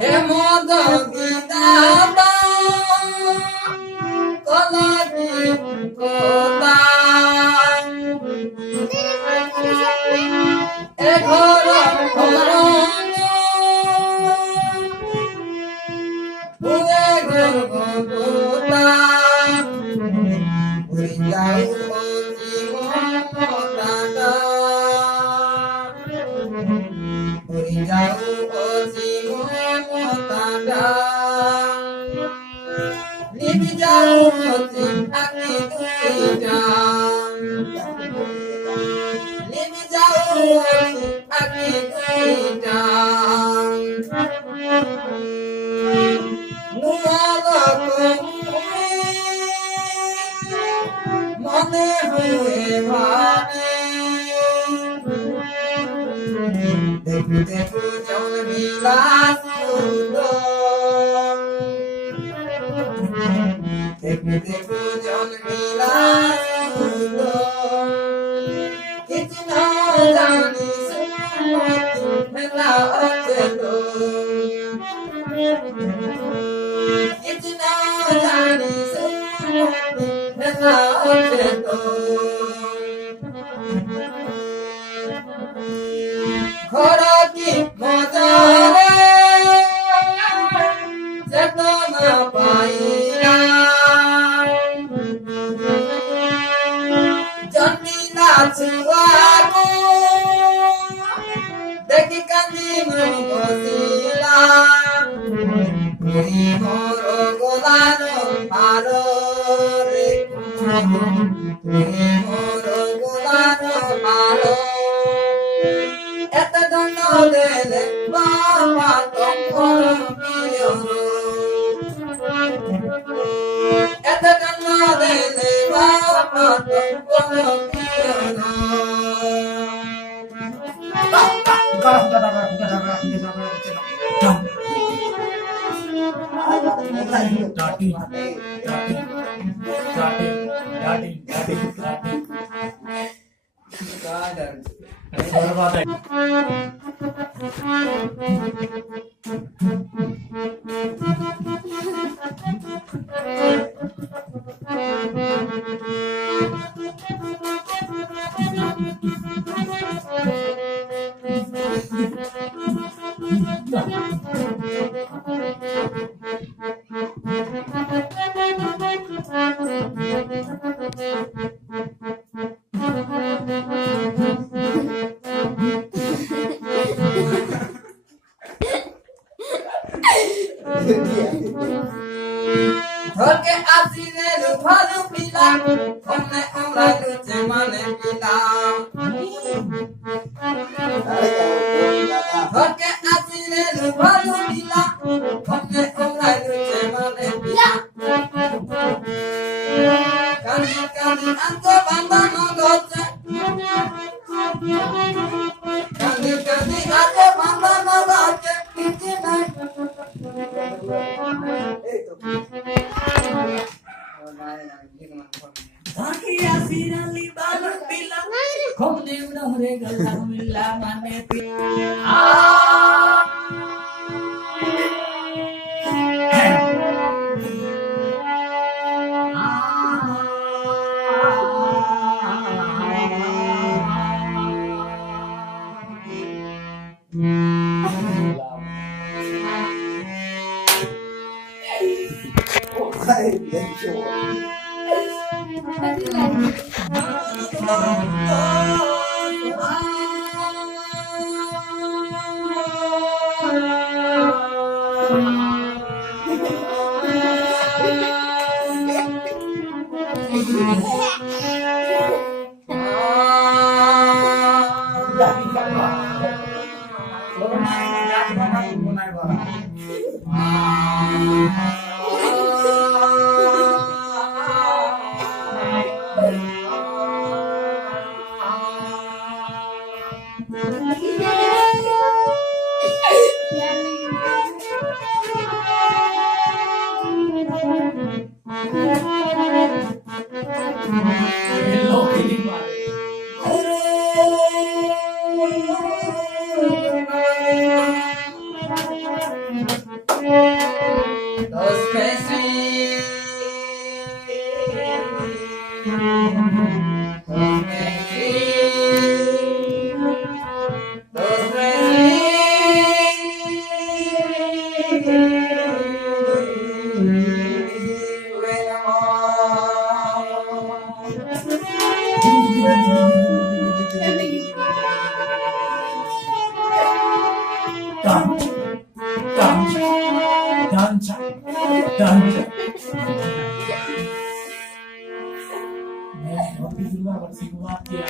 হেমন্ত গীতা কলকি কথা এ ঘর ঘর পুরে ঘর কথা উড়ি যাও উড়ি যাও নিবি যাও আকি দুইটা নিবি যাও আকি দুইটা মনে হয়ে ভাবে দেখু দেখু জন বিলাস দেখু দেখু জন বিলাস কিছু না জানি মেলা অচেতো কিছু না জানি মেলা অচেতো খরকি মজারে চেতনা পাইয়া জন্মিলা ছুয়াগো দেখি কান্দি মন বসিলা তুমি মোর গোলার হারো রে তুমি মোর গোলার হারো এত দণ্ড দেলে বাবা তোমার প্রিয় এত দণ্ড দেলে বাবা তোমার প্রিয় ধরকে আসিলে ভালো পিলা অনে আমরা লুচে মানে পিলা ধরকে আসিলে ভালো পিলা অনে আমরা লুচে মানে পিলা কানি কানি আন্ত বান্ধানো গছে কানি কানি আন্ত বান্ধানো গছে কিছু নাই Akhirnya finally balon bilang, kau dia udah regal alhamdulillah mana Dos meses. Roti dulu apa sih kuat ya?